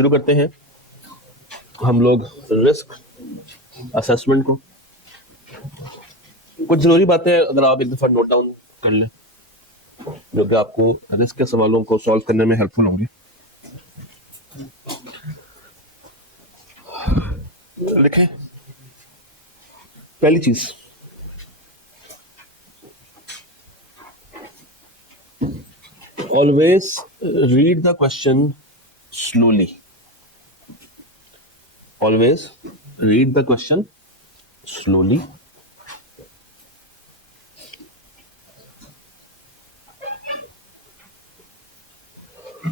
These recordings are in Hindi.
शुरू करते हैं हम लोग रिस्क असेसमेंट को। कुछ जरूरी बातें अगर आप एक दफा नोट डाउन कर लें जो कि आपको रिस्क के सवालों को सॉल्व करने में हेल्पफुल होंगे। लिखें। पहली चीज, always read the question slowly. Always read the question slowly.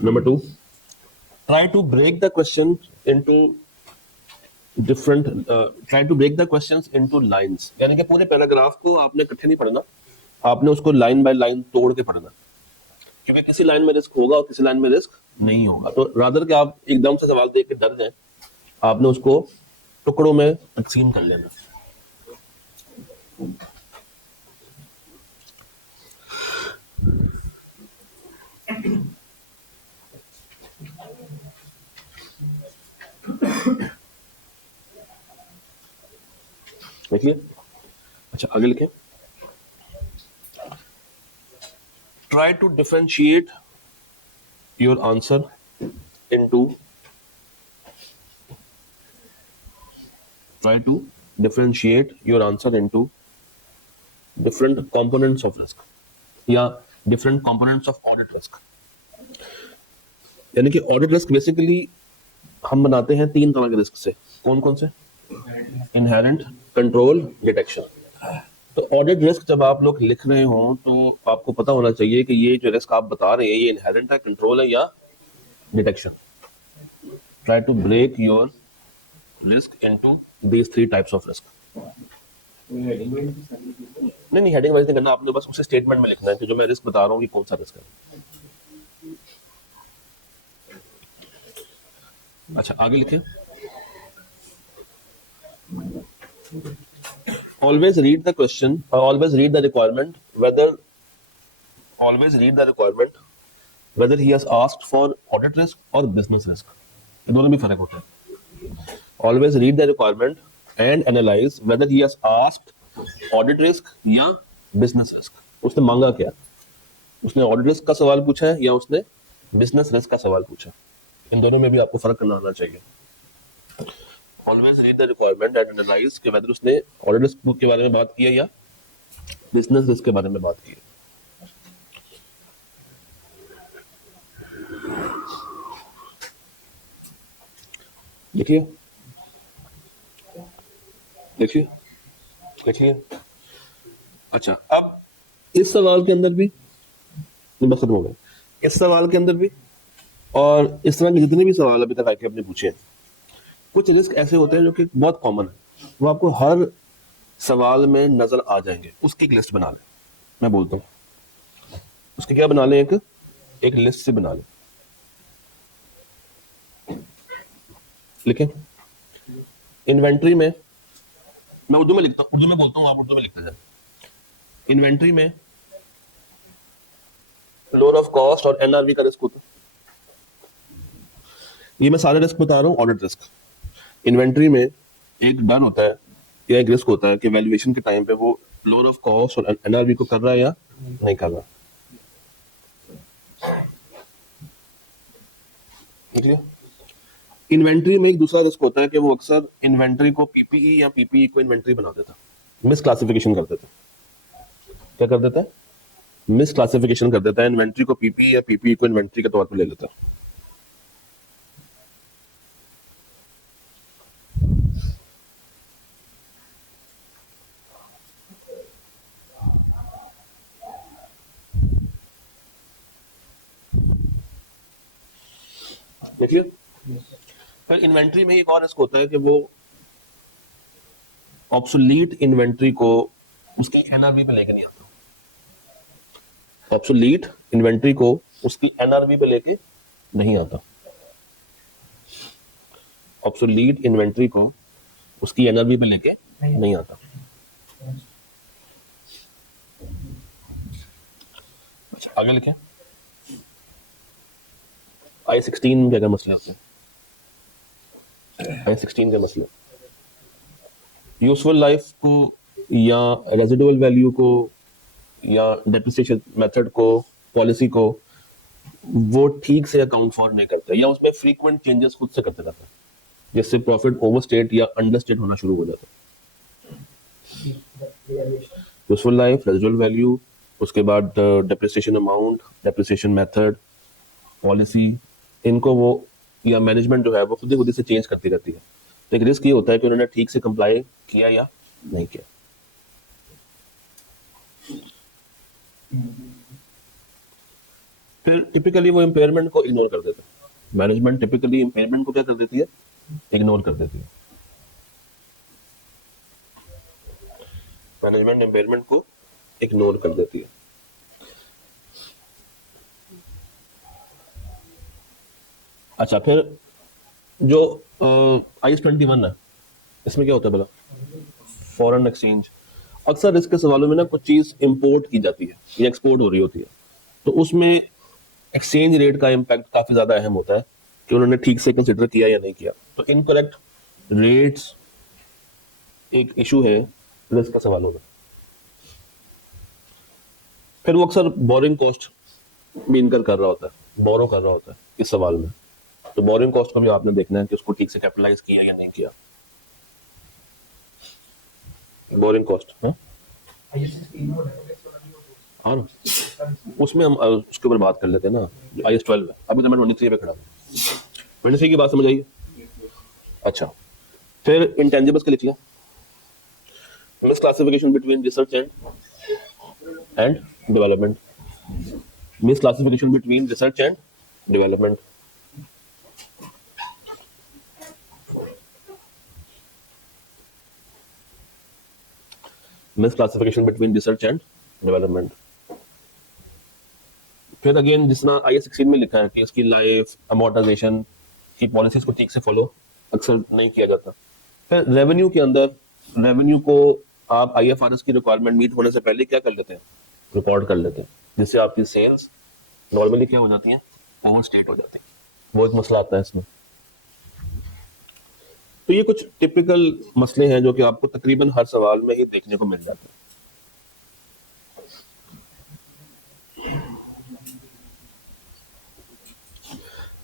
Number 2, try to break the question into lines। यानी कि पूरे पैराग्राफ को आपने इकट्ठे नहीं पढ़ना, आपने उसको लाइन बाय लाइन तोड़ के पढ़ना, क्योंकि किसी लाइन में रिस्क होगा और किसी लाइन में रिस्क नहीं होगा। तो रादर कि आप एकदम से सवाल देख के डर जाए, आपने उसको टुकड़ों में तकसीम कर लेना। देखिए, अच्छा आगे लिखें। Try to differentiate your answer into different components of risk या different components of audit risk. यानी कि ऑडिट रिस्क बेसिकली हम बनाते हैं 3 तरह के रिस्क से। कौन कौन से? Inherent, control, detection. तो ऑडिट रिस्क जब आप लोग लिख रहे हो तो आपको पता होना चाहिए कि ये जो रिस्क आप बता रहे हैं ये इनहेरेंट है, कंट्रोल है या detection. Try to break your risk into these 3 types of risk. नहीं, हेडिंग वाइज नहीं करना, आपने बस उसे स्टेटमेंट में लिखना है कि जो मैं रिस्क बता रहा हूँ ये कौन सा रिस्क है। अच्छा आगे लिखें। Always read the question, always read the requirement whether he has asked for audit risk or business risk। ये दोनों में फर्क होता है। Always read the requirement and analyze whether he has asked audit risk या business risk। उसने मांगा क्या? उसने audit risk का सवाल पूछा है या उसने business risk का सवाल पूछा? इन दोनों में भी आपको फर्क करना आना चाहिए। Always read the requirement and analyze कि whether उसने audit risk के बारे में बात की है या business risk के बारे में बात की है। देखिए अच्छा, अब इस सवाल के अंदर भी बस खत्म हो गया। इस सवाल के अंदर भी और इस तरह के जितने भी सवाल अभी तक आके आपने पूछे हैं, कुछ रिस्क ऐसे होते हैं जो कि बहुत कॉमन है, वो आपको हर सवाल में नजर आ जाएंगे। उसकी एक लिस्ट बना लें। मैं बोलता हूँ उसकी क्या बना लें, एक लिस्ट से बना लें। लिखें। इन्वेंट्री में, मैं उर्दू में लिखता हूँ, उर्दू में बोलता हूँ, आप उर्दू में लिखते जाए। इन्वेंट्री में लोअर ऑफ कॉस्ट और एनआरवी का रिस्क होता है। ये मैं सारे रिस्क बता रहा हूँ ऑडिट रिस्क। इन्वेंट्री में एक डर होता है या एक रिस्क होता है कि वैल्यूएशन के टाइम पे वो लोअर ऑफ कॉस्ट और एनआरवी को कर रहा है या नहीं कर रहा। इन्वेंट्री में एक दूसरा रिस्क होता है कि वो अक्सर इन्वेंट्री को पीपीई या पीपीई को इन्वेंट्री बना देता है, मिस क्लासिफिकेशन कर देता है। क्या कर देता है? मिस क्लासिफिकेशन कर देता है। इन्वेंट्री को पीपीई या पीपीई को इन्वेंट्री के तौर पर ले लेता है। देखिए, फिर इन्वेंट्री में एक और रिस्क होता है कि वो ऑब्सोलीट इन्वेंट्री को उसकी एनआरवी पे लेके नहीं आता। ऑब्सोलीट इन्वेंट्री को उसकी एनआरवी पे लेके नहीं आता। ऑब्सोलीट इन्वेंट्री को उसकी एनआरवी पे लेके नहीं आता। अच्छा आगे लिखें। I16 में क्या क्या मसले होते हैं? 16 के मसले, यूजफुल लाइफ को या रेजिडुअल वैल्यू को या डेप्रिसिएशन मेथड को, पॉलिसी को वो ठीक से अकाउंट फॉर नहीं करते या उसमें फ्रीक्वेंट चेंजेस खुद से करते रहते हैं, जिससे प्रॉफिट ओवरस्टेट या अंडरस्टेट होना शुरू हो जाता है। यूजफुल लाइफ, रेजिडुअल वैल्यू, उसके बाद depreciation amount, depreciation method, policy, इनको वो या मैनेजमेंट जो है वो खुद ही से चेंज करती रहती है। तो एक रिस्क ये होता है कि उन्होंने ठीक से कंप्लाई किया या नहीं किया। फिर टिपिकली वो इम्पेयरमेंट को इग्नोर कर देते हैं। मैनेजमेंट टिपिकली इम्पेयरमेंट को क्या कर देती है? इग्नोर कर देती है। मैनेजमेंट इम्पेयरमेंट को इग्नोर कर देती है। अच्छा, फिर जो IS-21 है, इसमें क्या होता है बोला? Foreign exchange. अक्सर रिस्क के सवालों में ना कुछ चीज इंपोर्ट की जाती है या एक्सपोर्ट हो रही होती है, तो उसमें एक्सचेंज रेट का इम्पैक्ट काफी ज्यादा अहम होता है कि उन्होंने ठीक से कंसिडर किया या नहीं किया। तो इनकरेक्ट रेट्स एक इशू है रिस्क के सवालों में। फिर वो अक्सर बोरिंग कॉस्ट भी इनकर कर रहा होता है, बोरो कर रहा होता है इस सवाल में। तो बोरिंग कॉस्ट को भी आपने देखना है कि उसको ठीक से कैपिटलाइज किया या नहीं किया। बोरिंग कॉस्ट है हाँ ना, उसमें हम उसके ऊपर बात कर लेते हैं ना। IS-12 है, अभी तो मैं 23 पे खड़ा हूँ। 23 की बात समझ आई? अच्छा, फिर इंटेंजिबल्स के लिख लिया। Miss classification between research and development. Miss classification between research and development. Miss classification between research and development. फिर अगेन जितना IS-16 में लिखा है कि इसकी लाइफ, अमोर्टाइजेशन की पॉलिसीज को ठीक से फॉलो अक्सर नहीं किया जाता। फिर रेवेन्यू के अंदर, रेवेन्यू को आप IFRS की रिक्वायरमेंट मीट होने से पहले क्या कर लेते हैं? रिकॉर्ड कर लेते हैं, जिससे आपकी सेल्स नॉर्मली क्या हो जाती है? ओवर स्टेट हो जाती है। वो एक मसला आता है इसमें। तो ये कुछ टिपिकल मसले हैं जो कि आपको तकरीबन हर सवाल में ही देखने को मिल जाते हैं।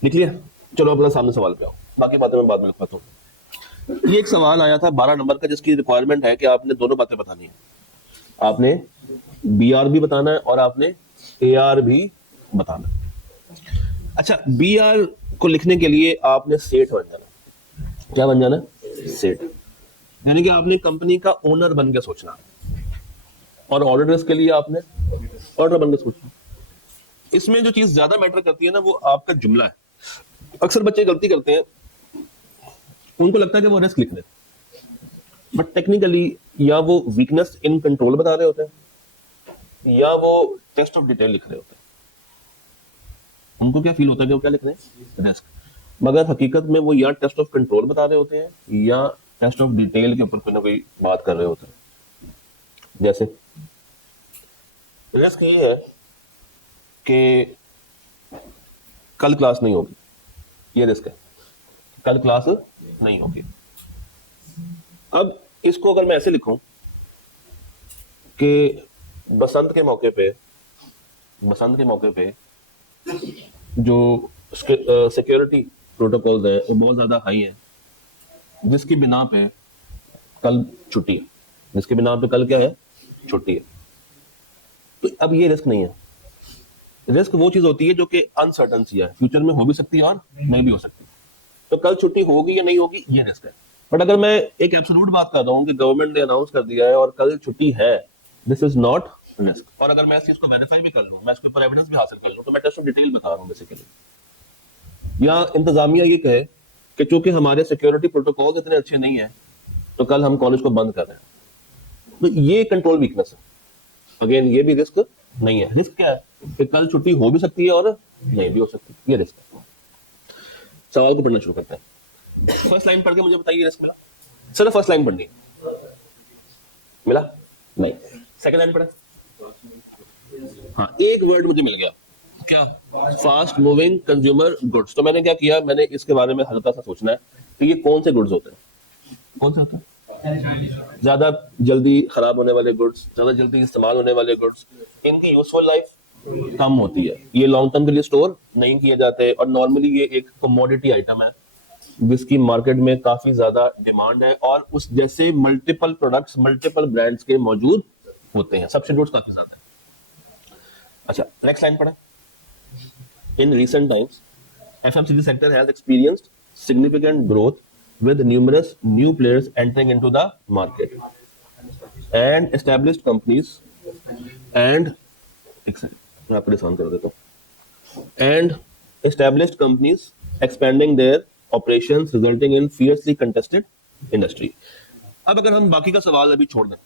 लिख लिया? चलो अपना सामने सवाल पे आओ, बाकी बातें मैं बाद में लिखवाता हूँ। ये एक सवाल आया था 12 नंबर का, जिसकी रिक्वायरमेंट है कि आपने दोनों बातें बतानी है। आपने BR भी बताना है और आपने AR भी बताना है। अच्छा, BR को लिखने के लिए आपने सेठ बन जाना। क्या बन जाना? सेठ। यानी कि आपने कंपनी का ओनर बन के सोचना, और ऑडिट रिस्क के लिए आपने ऑडिटर बन के सोचना। इसमें जो चीज ज्यादा मैटर करती है ना, वो आपका जुमला है। अक्सर बच्चे गलती करते हैं, उनको लगता है कि वो रिस्क लिख रहे हैं, बट टेक्निकली या वो वीकनेस इन कंट्रोल बता रहे होते हैं या वो टेस्ट ऑफ डिटेल लिख रहे होते हैं। उनको क्या फील होता है कि वो क्या लिख रहे हैं? रिस्क। मगर हकीकत में वो या टेस्ट ऑफ कंट्रोल बता रहे होते हैं या टेस्ट ऑफ डिटेल के ऊपर कोई ना कोई बात कर रहे होते हैं। जैसे रिस्क ये है कि कल क्लास नहीं होगी, ये रिस्क है। कल क्लास नहीं होगी। अब इसको अगर मैं ऐसे लिखूं कि बसंत के मौके पे जो सिक्योरिटी प्रोटोकॉल्स है वो बहुत ज्यादा हाई है, जिसकी बिना पे कल छुट्टी है, जिसके बिना पे कल क्या है? छुट्टी है। तो अब ये रिस्क नहीं है। रिस्क वो चीज होती है जो कि अनसर्टन सी है, फ्यूचर में हो भी सकती है और नहीं भी हो सकती। तो कल छुट्टी होगी या नहीं होगी, ये रिस्क है। बट अगर मैं एक एब्सोल्यूट बात कर रहा हूँ कि गवर्नमेंट ने अनाउंस कर दिया है और कल छुट्टी है, दिस इज नॉट रिस्क। और अगर मैं इस चीज को वेरीफाई भी कर लूँ, मैं इसके ऊपर एविडेंस भी हासिल कर लूँ, तो मैं टेस्ट ऑफ डिटेल बता रहा हूँ बेसिकली। या इंतजामिया ये कहे कि चूंकि हमारे सिक्योरिटी प्रोटोकॉल इतने अच्छे नहीं है, तो कल हम कॉलेज को बंद कर रहे हैं। तो ये कंट्रोल वीकनेस है। अगेन ये भी रिस्क नहीं है। रिस्क क्या है? कि कल छुट्टी हो भी सकती है और नहीं भी हो सकती, ये रिस्क है। सवाल को पढ़ना शुरू करते हैं। फर्स्ट लाइन पढ़ के मुझे बताइए रिस्क मिला? सिर्फ फर्स्ट लाइन पढ़नी है। मिला? नहीं। सेकंड लाइन पढ़ा? हाँ, एक वर्ड मुझे मिल गया, क्या, फास्ट मूविंग कंज्यूमर गुड्स। तो मैंने क्या किया, मैंने इसके बारे में हल्का सा सोचना है कि ये कौन से गुड्स होते हैं, कौन से होते हैं ज्यादा जल्दी खराब होने वाले गुड्स, ज्यादा जल्दी इस्तेमाल होने वाले गुड्स, इनकी यूजफुल लाइफ कम होती है, ये लॉन्ग टर्म के लिए स्टोर नहीं किए जाते, और नॉर्मली ये एक कमोडिटी आइटम है जिसकी मार्केट में काफी ज्यादा डिमांड है, और उस जैसे मल्टीपल प्रोडक्ट्स मल्टीपल ब्रांड्स के मौजूद होते हैं, सब्स्टिट्यूट्स काफी ज्यादा है। अच्छा, नेक्स्ट लाइन पढ़ा। In recent times, FMCG sector has experienced significant growth with numerous new players entering into the market and established companies and मैं आपको डिस्काउंट कर देता हूँ, and established companies expanding their operations resulting in fiercely contested industry। अब अगर हम बाकी का सवाल अभी छोड़ दें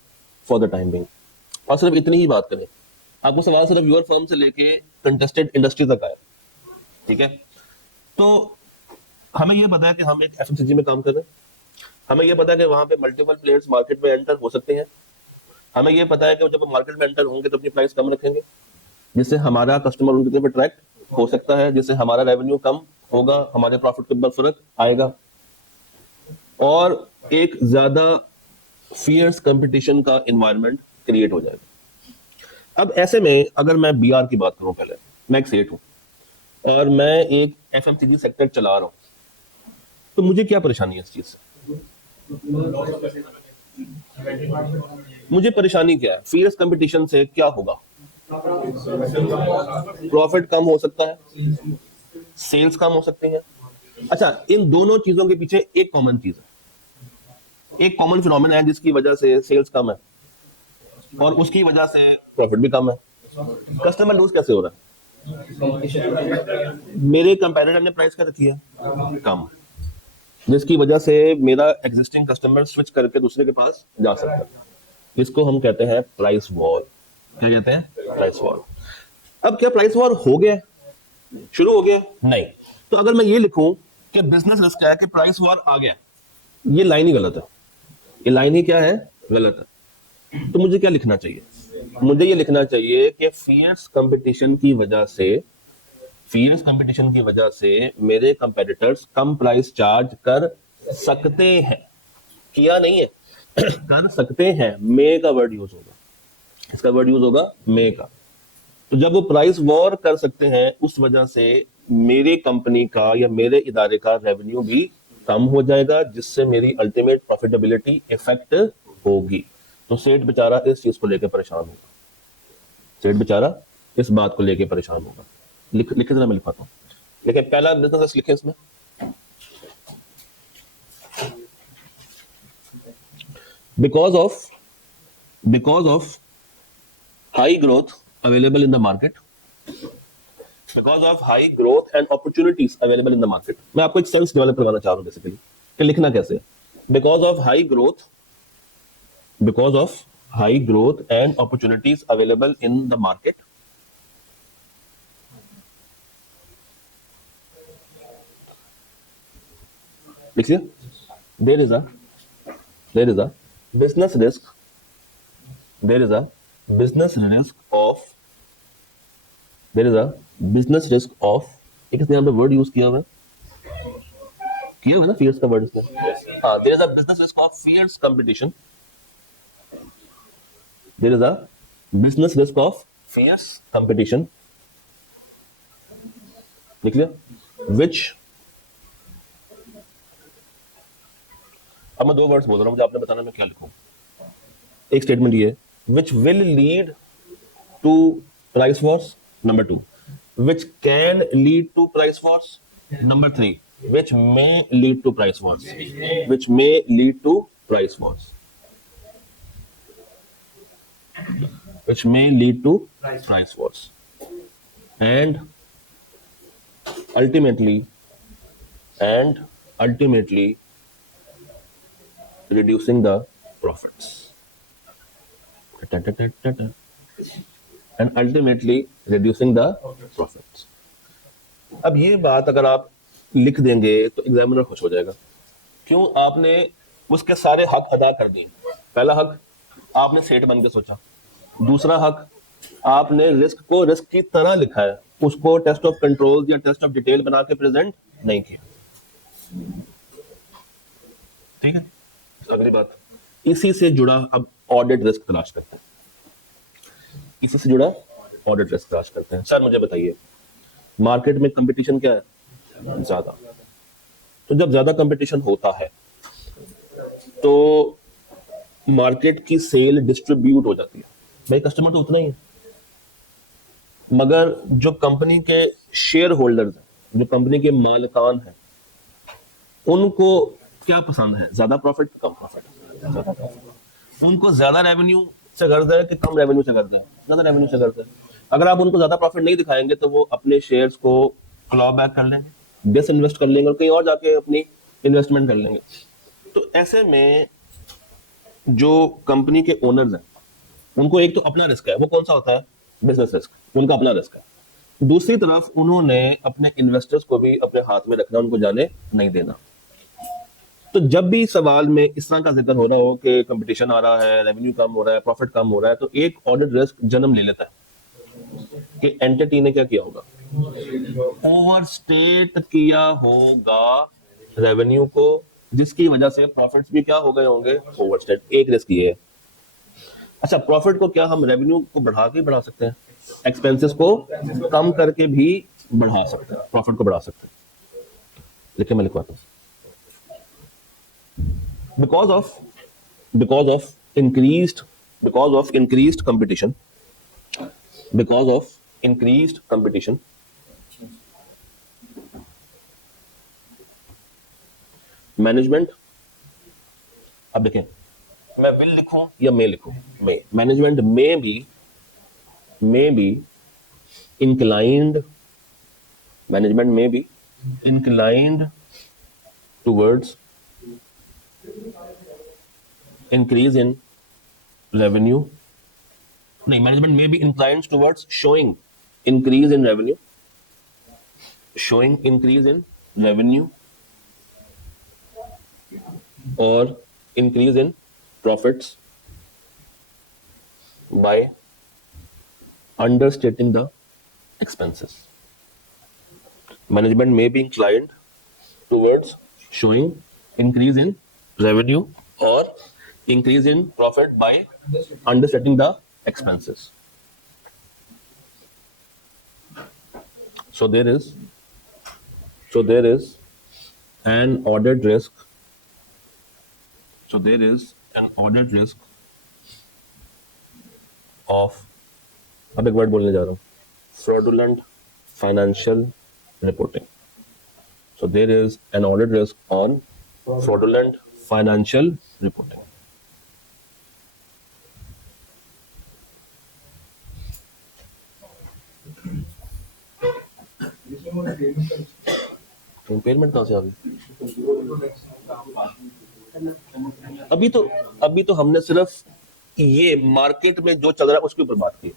for the time being और सिर्फ इतनी ही बात करें, आपको सवाल सिर्फ योर फर्म से लेके कंटेस्टेड इंडस्ट्री तक आया, ठीक है। तो हमें यह पता है कि हम एक एफएमसीजी में काम कर रहे हैं, हमें यह पता है कि वहां पे मल्टीपल प्लेयर्स मार्केट में एंटर हो सकते हैं, हमें यह पता है कि जब मार्केट में एंटर होंगे तो अपनी प्राइस कम रखेंगे जिससे हमारा कस्टमर उनकी तरफ अट्रैक्ट हो सकता है, जिससे हमारा रेवेन्यू कम होगा, हमारे प्रॉफिट के ऊपर फर्क आएगा, और एक ज्यादा फियर्स कंपटीशन का एनवायरनमेंट क्रिएट हो जाएगा। अब ऐसे में अगर मैं बीआर की बात करूं, पहले मैं एक सेठ हूं और मैं एक एफएमसीजी सेक्टर चला रहा हूं, तो मुझे क्या परेशानी है इस चीज से? मुझे परेशानी क्या है? फियर्स कंपटीशन से क्या होगा? प्रॉफिट कम हो सकता है, सेल्स कम हो सकती है। अच्छा, इन दोनों चीजों के पीछे एक कॉमन चीज है, एक कॉमन फिनोमेना है जिसकी वजह से सेल्स कम है और उसकी वजह से प्रॉफिट भी कम है। कस्टमर लूज कैसे हो रहा है? मेरे कंपैरेटर ने प्राइस क्या रखी है? कम, जिसकी वजह से मेरा एग्जिस्टिंग कस्टमर स्विच करके दूसरे के पास जा सकता है। इसको हम कहते हैं प्राइस वॉर। क्या कहते हैं? Price war. अब क्या प्राइस वॉर हो गया, शुरू हो गया? नहीं। तो अगर मैं ये लिखूं कि बिजनेस रिस्क है कि प्राइस वॉर आ गया, ये लाइन ही गलत है। ये लाइन ही क्या है? गलत है। तो मुझे क्या लिखना चाहिए? मुझे ये लिखना चाहिए कि फियर्स कंपटीशन की वजह से मेरे कंपेटिटर्स कम प्राइस चार्ज कर सकते हैं, किया नहीं है कर सकते हैं। मे का वर्ड यूज होगा, इसका वर्ड यूज होगा मे का। तो जब वो प्राइस वॉर कर सकते हैं, उस वजह से मेरे कंपनी का या मेरे इदारे का रेवेन्यू भी कम हो जाएगा, जिससे मेरी अल्टीमेट प्रॉफिटेबिलिटी इफेक्ट होगी। तो सेठ बेचारा इस चीज को लेकर परेशान होगा, सेठ बेचारा इस बात को लेकर परेशान होगा। लिखे जरा, मैं लिखाता हूँ। लेकिन पहला बिजनेस लिखे इसमें, because of high growth available in the market, because of high growth and opportunities available in the market। मैं आपको एक सेंस डेवलप करवाना चाह रहा हूँ बेसिकली कि लिखना कैसे है। because of high growth and opportunities available in the market, देखिए, there is a business risk, there is a business risk of एक इसने हमने वर्ड यूज किया हुआ ना, फियर्स का वर्ड इसने। हाँ, there is a business risk of fierce competition, there is a business risk of fierce competition, लिख लिया, which, अब मैं दो वर्ड्स बोल रहा हूं, मुझे आपने बताना मैं क्या लिखूं। एक स्टेटमेंट ये, which will lead to price wars, number 2, which can lead to price wars, number 3, which may lead to price wars, and ultimately reducing the profits, and ultimately reducing the profits। अब ये बात अगर आप लिख देंगे तो एग्जामिनर खुश हो जाएगा। क्यों? आपने उसके सारे हक अदा कर दिए। पहला हक आपने सेठ बन के सोचा, दूसरा हक आपने रिस्क को रिस्क की तरह लिखा है, उसको टेस्ट ऑफ कंट्रोल या टेस्ट ऑफ डिटेल बना के प्रेजेंट नहीं किया। ठीक है, अगली बात, इसी से जुड़ा अब ऑडिट रिस्क तलाश करते हैं। इसी से जुड़ा ऑडिट रिस्क तलाश करते हैं। सर मुझे बताइए, मार्केट में कंपटीशन क्या है? ज्यादा। तो जब ज्यादा कंपटीशन होता है तो मार्केट की सेल डिस्ट्रीब्यूट हो जाती है। भाई कस्टमर तो उतना ही है, मगर जो कंपनी के शेयर होल्डर्स हैं, जो कंपनी के मालिकान हैं, उनको क्या पसंद है? ज्यादा प्रॉफिट, कम प्रॉफिट? ज्यादा प्रॉफिट। उनको ज्यादा रेवेन्यू से गर्ज है कि कम रेवेन्यू से गर्ज है? ज्यादा रेवेन्यू से गर्ज है। अगर आप उनको ज्यादा प्रॉफिट नहीं दिखाएंगे तो वो अपने शेयर्स को क्लॉ बैक कर लेंगे, डिस इन्वेस्ट कर लेंगे और कहीं और जाके अपनी इन्वेस्टमेंट कर लेंगे। तो ऐसे में जो कंपनी के ओनर्स हैं, उनको एक तो अपना रिस्क है, वो कौन सा होता है? बिजनेस रिस्क, उनका अपना रिस्क है। दूसरी तरफ उन्होंने अपने इन्वेस्टर्स को भी अपने हाथ में रखना, उनको जाने नहीं देना। तो जब भी सवाल में इस तरह का जिक्र हो रहा हो कि कंपटीशन आ रहा है, रेवेन्यू कम हो रहा है, प्रॉफिट कम हो रहा है, तो एक ऑडिट रिस्क जन्म ले लेता है कि एंटिटी ने क्या किया होगा? ओवरस्टेट किया होगा रेवेन्यू को, जिसकी वजह से प्रॉफिट्स भी क्या हो गए होंगे? ओवरस्टेट। एक रिस्क ये है। अच्छा, प्रॉफिट को क्या हम रेवेन्यू को बढ़ा के बढ़ा सकते हैं? एक्सपेंसेस को कम करके भी बढ़ा सकते हैं, प्रॉफिट को बढ़ा सकते हैं। लेकिन मैं लिखवाता हूं, because of increased competition, because of increased competition, management, अब देखें मैं विल लिखूं या मे लिखूं? May. Management may be inclined, management may be inclined towards increase in revenue. नहीं, management may be inclined towards showing increase in revenue, showing increase in revenue or increase in profits by understating the expenses. Management may be inclined towards showing increase in revenue or increase in profit by understating the expenses. So there is an audit risk. So there is an audit risk of, अब एक वर्ड बोलने जा रहा हूँ, fraudulent financial reporting. So there is an audit risk on fraudulent financial reporting. Impairment कहाँ से आ गई? अभी तो हमने सिर्फ ये मार्केट में जो चल रहा है उसके ऊपर बात की।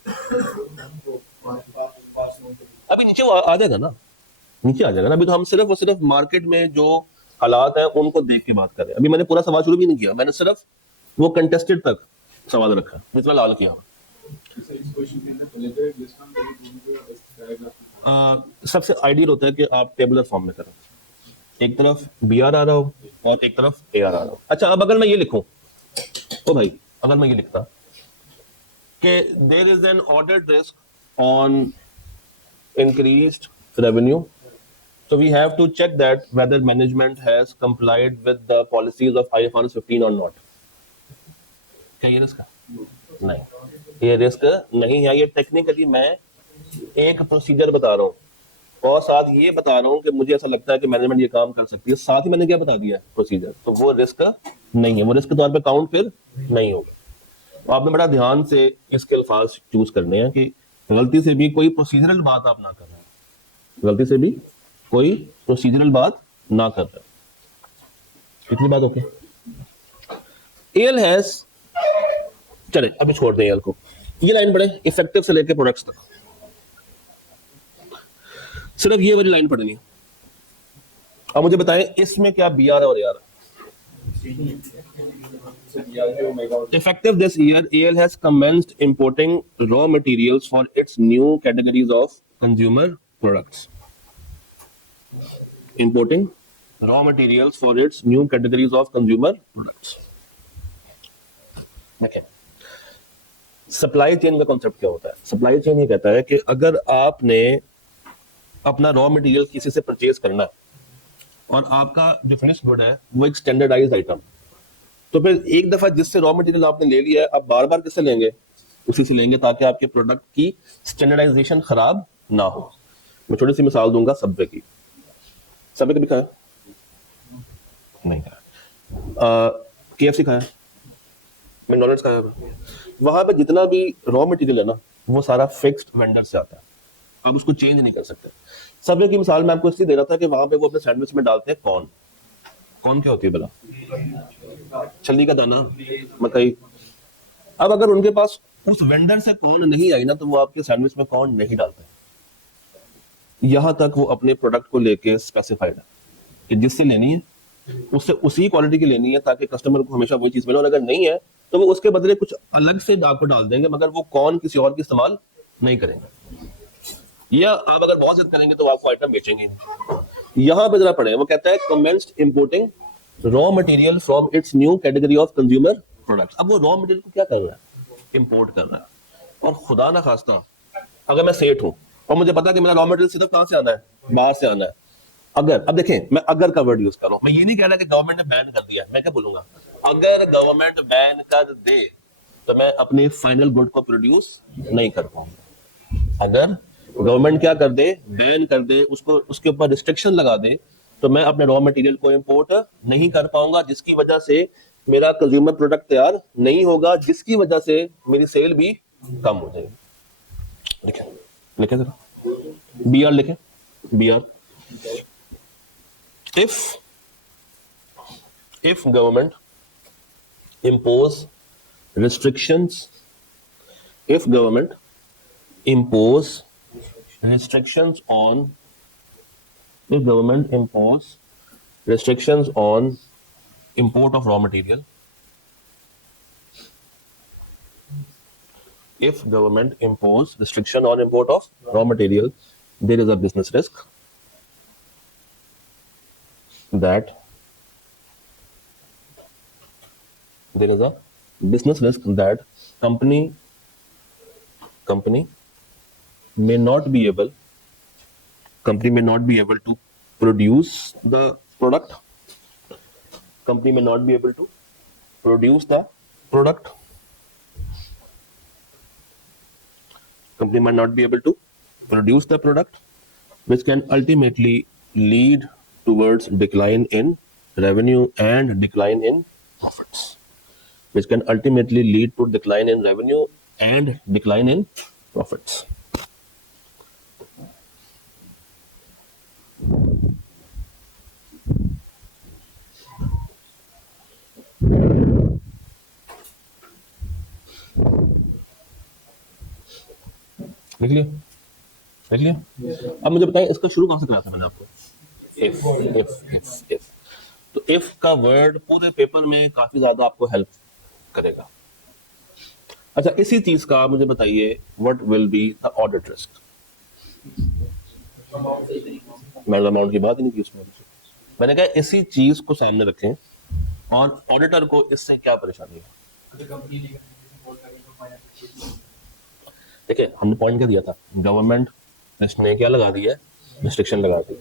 अभी नीचे वो आ जाएगा ना, नीचे आ जाएगा ना। अभी तो हम सिर्फ मार्केट में जो हालात है उनको देख के बात कर रहे हैं। अभी मैंने पूरा सवाल शुरू भी नहीं किया, मैंने सिर्फ वो कंटेस्टेड तक सवाल रखा जितना लाल किया। सबसे आइडियल होता है कि आप टेबुलर फॉर्म में करें, एक तरफ BR आ रहा हो और एक तरफ AR आ रहा हो। अच्छा, अब अगर मैं ये लिखूं, तो भाई अगर मैं ये लिखता कि there is an audit risk on increased revenue, so we have to check that whether management has complied with the policies of IFRS 15 or not. क्या ये रिस्क है? नहीं, ये रिस्क नहीं है। ये टेक्निकली मैं एक प्रोसीजर बता रहा हूँ और साथ ये बता रहा हूँ कि मुझे ऐसा लगता है कि मैनेजमेंट ये काम कर सकती है। साथ ही मैंने क्या बता दिया? प्रोसीजर। तो वो रिस्क नहीं है, वो रिस्क के तौर पे काउंट फिर नहीं होगा। तो आपने बड़ा ध्यान से इसके अल्फाज चूज करने हैं कि गलती से भी कोई प्रोसीजरल बात आप ना कर रहे हैं, गलती से भी कोई प्रोसीजरल बात ना कर रहे हैं। इतनी बात ओके? एल हैज, चले अभी छोड़ दें एल को, ये लाइन पढ़े इफेक्टिव से लेकर प्रोडक्ट्स तक, सिर्फ ये वाली लाइन पढ़नी है। अब मुझे बताएं इसमें क्या BR और AR है? Effective this year, AL has commenced importing raw materials for its new categories of consumer products. Importing raw materials for its new categories of consumer products. Okay. Supply chain का कॉन्सेप्ट क्या होता है? सप्लाई चेन ये कहता है कि अगर आपने अपना रॉ मटेरियल किसी से परचेज करना है और आपका जो फिनिश गुड है वो एक स्टैंडर्डाइज्ड आइटम, तो फिर एक दफा जिससे रॉ मटेरियल आपने ले लिया है, आप बार बार किससे लेंगे? उसी से लेंगे, ताकि आपके प्रोडक्ट की स्टैंडर्डाइजेशन खराब ना हो। मैं छोटी सी मिसाल दूंगा सबवे की। सबवे कभी खाया? नहीं खाया। KFC खाया? मैकडॉनल्ड्स खाया? वहां पे जितना भी रॉ मटेरियल है ना, वो सारा फिक्स्ड वेंडर से आता है, आप उसको चेंज नहीं कर सकते। सबवे की मिसाल मैं आपको इसलिए दे रहा था कि वहां पे वो अपने सैंडविच में डालते हैं कॉर्न। कॉर्न क्या होती है भला? छल्ली का दाना, मकई। अब अगर उनके पास उस वेंडर से कॉर्न नहीं आई ना, तो वो आपके सैंडविच में कॉर्न नहीं डालते। यहां तक वो अपने प्रोडक्ट को लेके स्पेसिफाइड है कि जिससे लेनी है उससे उसी क्वालिटी की लेनी है, ताकि कस्टमर को हमेशा वही चीज मिले। और अगर नहीं है तो वो उसके बदले कुछ अलग से आपको डाल देंगे, मगर वो कॉर्न किसी और की इस्तेमाल नहीं करेंगे। या आप अगर बहुत ज्यादा करेंगे तो आपको आइटम बेचेंगे। यहां पे जरा पढ़े, वो कहता है commenced importing raw material from its new category of consumer products. अब वो रॉ मटेरियल को क्या कर रहा है? इंपोर्ट कर रहा है। और खुदा ना खास्ता अगर मैं सेठ हूं और मुझे पता है कि मेरा रॉ मटेरियल सिर्फ कहां से आना है? बाहर से आना है। अगर, अब देखें, मैं अगर का वर्ड यूज कर रहा हूं, मैं ये नहीं कह रहा कि गवर्नमेंट ने बैन कर दिया। मैं क्या बोलूंगा? अगर गवर्नमेंट बैन कर दे तो मैं अपने फाइनल गुड को प्रोड्यूस नहीं कर पाऊंगा। अगर गवर्नमेंट क्या कर दे, बैन कर दे, उसको उसके ऊपर रिस्ट्रिक्शन लगा दे, तो मैं अपने रॉ मटेरियल को इंपोर्ट नहीं कर पाऊंगा, जिसकी वजह से मेरा कंज्यूमर प्रोडक्ट तैयार नहीं होगा, जिसकी वजह से मेरी सेल भी कम हो जाएगी। लिखे लिखे जरा, BR लिखे, BR। if government impose restrictions, if government impose restrictions on, if government impose restrictions on import of raw material, if government impose restriction on import of raw material, there is a business risk that there is a business risk that company may not be able to produce the product. Company may not be able to produce the product. Company might not be able to produce the product, which can ultimately lead towards decline in revenue and decline in profits. Which can ultimately lead to decline in revenue and decline in profits. लिख लिया? लिख लिया? अब मुझे बताएं, इसका शुरू कहां से कराया था मैंने आपको? if। तो if का वर्ड पूरे पेपर में काफी ज्यादा आपको हेल्प करेगा। अच्छा, इसी चीज का मुझे बताइए, what will be the audit risk? मैंने अमाउंट की बात ही नहीं की उसमें। मैंने कहा इसी चीज को सामने रखें और ऑडिटर को इससे क्या परेशानी है। देखिए, हमने पॉइंट क्या दिया था? गवर्नमेंट ने क्या लगा दिया? रिस्ट्रिक्शन लगा दी।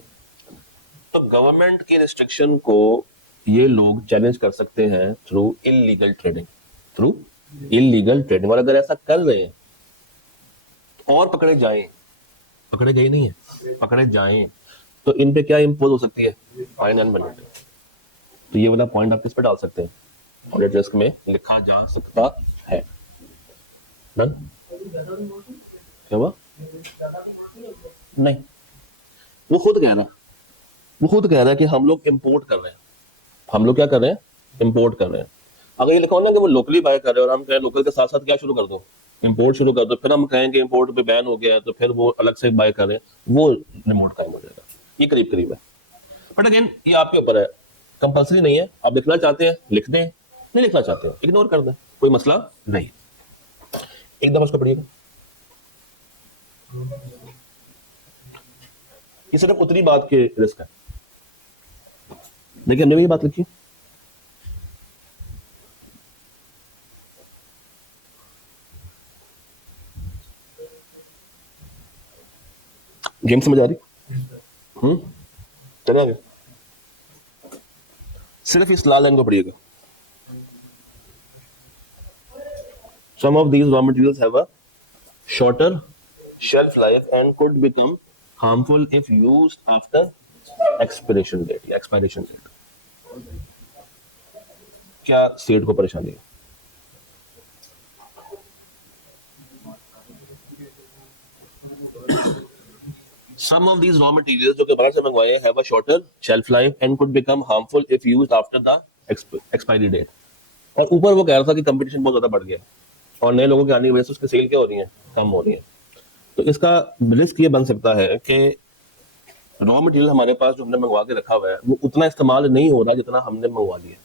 तो गवर्नमेंट के रिस्ट्रिक्शन को ये लोग चैलेंज कर सकते हैं through illegal trading. Through illegal trading. और अगर ऐसा कर रहे हैं और पकड़े जाएं, पकड़े गए नहीं है, पकड़े जाएं, तो इन पे क्या इंपोज हो सकती है? Fine and penalty. तो ये वाला पॉइंट आप किस पे डाल सकते हैं? ऑडिट रिस्क में लिखा जा सकता है। डन? क्या हुआ? नहीं, वो खुद कह रहा है, वो खुद कह रहा है कि हम लोग इंपोर्ट कर रहे हैं। हम लोग क्या कर रहे हैं? इंपोर्ट कर रहे हैं। अगर ये लिखा हो ना कि वो लोकली बाय कर रहे हैं और हम कहें लोकल के साथ साथ क्या शुरू कर दो? इंपोर्ट शुरू कर दो, फिर हम कहेंगे इंपोर्ट पे बैन हो गया है, तो फिर वो अलग से बाय कर रहे हैं, वो रिमोट कायम हो जाएगा। ये करीब करीब है। बट अगेन, ये आपके ऊपर है कंपल्सरी नहीं है, आप लिखना चाहते हैं लिख दें, नहीं लिखना चाहते हैं इग्नोर कर दें, कोई मसला नहीं। एक दफा उसको पढ़िएगा। ये सिर्फ उतनी बात के रिस्क है। देखिए हमने भी ये बात लिखी, गेम समझ आ रही? चले आगे, सिर्फ इस लाल लाइन को पढ़िएगा। Some of these raw materials have a shorter shelf life and could become harmful if used after expiration date या expiration date। क्या सेठ को परेशानी है? Some of these raw materials जो कि बाहर से मंगवाए हैं have a shorter shelf life and could become harmful if used after the expiry date। और ऊपर वो कह रहा था कि कंपटीशन बहुत ज्यादा बढ़ गया और नए लोगों के आने की वजह से उसकी सेल क्या हो रही है, कम हो रही है। तो इसका रिस्क ये बन सकता है कि रॉ मटेरियल हमारे पास जो हमने मंगवा के रखा हुआ है वो उतना इस्तेमाल नहीं हो रहा जितना हमने मंगवा लिया।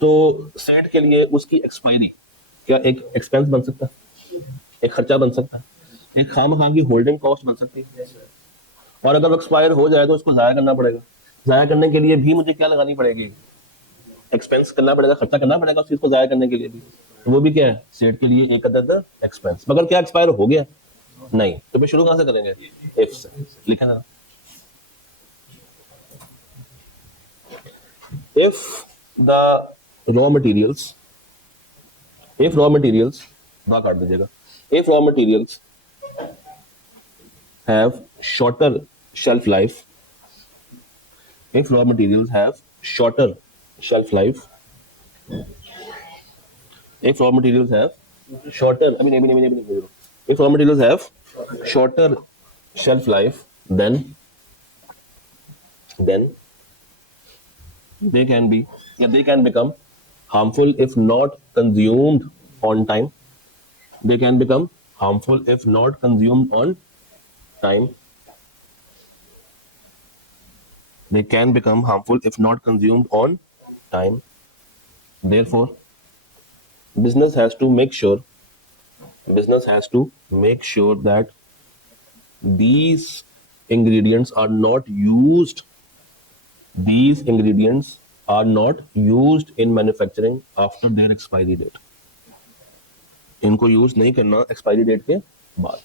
तो सेट के लिए उसकी एक्सपायरी क्या एक एक्सपेंस बन सकता है, एक खर्चा बन सकता है, एक खामखा की होल्डिंग कॉस्ट बन सकती है। और अगर एक्सपायर हो जाए तो उसको जाया करना पड़ेगा, जाया करने के लिए भी मुझे क्या लगानी पड़ेगी, एक्सपेंस करना पड़ेगा, खर्चा करना पड़ेगा उस चीज को जाया करने के लिए भी। तो वो भी क्या है, सेट के लिए एक अदद एक्सपेंस। मगर क्या एक्सपायर हो गया? नहीं। तो फिर शुरू कहां से करेंगे? इफ से। लिखें जरा, if the raw materials, if raw materials, draw काट दीजिएगा, if raw materials have shorter shelf life, if raw materials have shorter shelf life, if raw materials have shorter, if raw materials have shorter shelf life, then they can be, yeah, they can become harmful if not consumed on time. They can become harmful if not consumed on time. They can become harmful if not consumed on time. Therefore, business has to make sure that these ingredients are not used in manufacturing after their expiry date। इनको यूज नहीं करना एक्सपायरी डेट के बाद,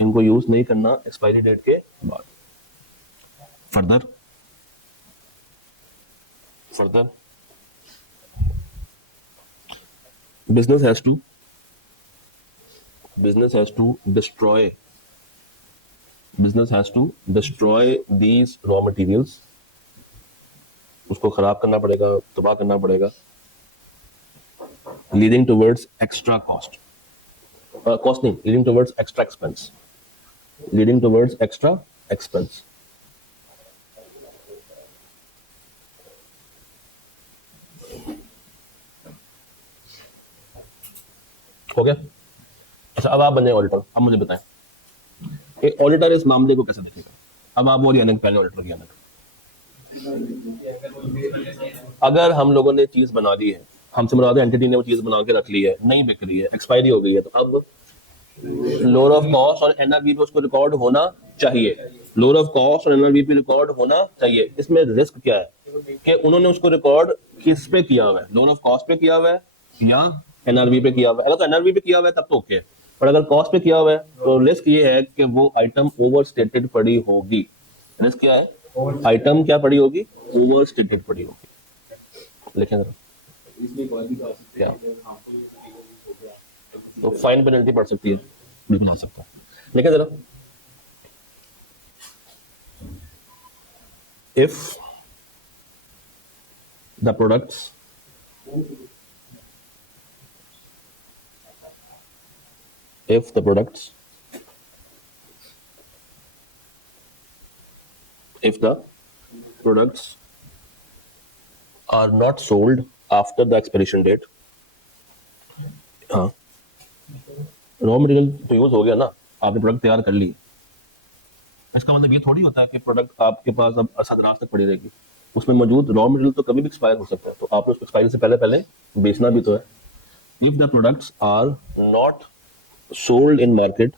इनको यूज नहीं करना एक्सपायरी डेट के बाद। Further business has to destroy these raw materials। उसको खराब करना पड़ेगा, तबाह करना पड़ेगा। leading towards extra cost, leading towards extra expense, हो गया? अच्छा, अब आप बने ऑडिटर। अब मुझे बताएं एक ऑडिटर इस मामले को कैसे देखेगा। अब आप बोलिए ना, पहले ऑडिटर की आनंद, अगर हम लोगों ने चीज बना ली है, हमसे मुराद एंटिटी ने वो चीज बना के रख ली है, नहीं बिक रही है, एक्सपायरी हो गई है, तो अब लोअर ऑफ कॉस्ट और एनआरवी पे उसको रिकॉर्ड होना चाहिए। लोअर ऑफ कॉस्ट और एनआरवी पे रिकॉर्ड होना चाहिए। इसमें रिस्क क्या है कि उन्होंने उसको रिकॉर्ड किस पे किया हुआ है, लोअर ऑफ कॉस्ट पे किया हुआ है या एनआरवी पे किया हुआ है। अगर तो एनआरवी पे किया हुआ है तब तो ओके, और अगर कॉस्ट पे किया हुआ है तो रिस्क ये है कि वो आइटम ओवर स्टेटेड पड़ी होगी। रिस्क क्या है? आइटम क्या पड़ी होगी? ओवर स्टेटेड पड़ी होगी। लिखें जरा क्या, तो फाइन पेनल्टी पड़ सकती है, बिल्कुल आ सकता है। लिखें जरा, if the products are not sold after the expiration date, हाँ, रॉ मटेरियल तो यूज हो गया ना, आपने प्रोडक्ट तैयार कर ली, इसका मतलब ये थोड़ी होता है कि प्रोडक्ट आपके पास अब असदराज तक पड़ी रहेगी, उसमें मौजूद रॉ मटेरियल तो कभी भी एक्सपायर हो सकता है, तो आपने उसको एक्सपायरी से पहले पहले बेचना भी तो है. If the products are not sold in market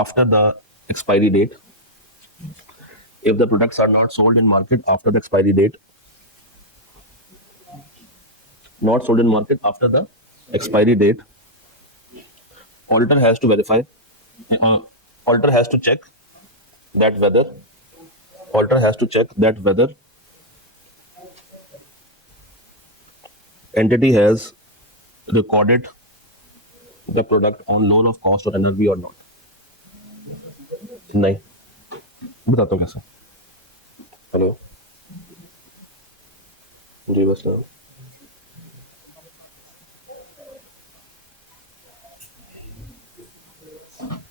after the expiry date, if the products are not sold in market after the expiry date, not sold in market after the expiry date, auditor has to verify, uh, auditor has to check that whether, auditor has to check that whether entity has recorded the product on lower of cost or NRV or not. नहीं, बताता हूँ कैसे. हेलो जी, बस ना.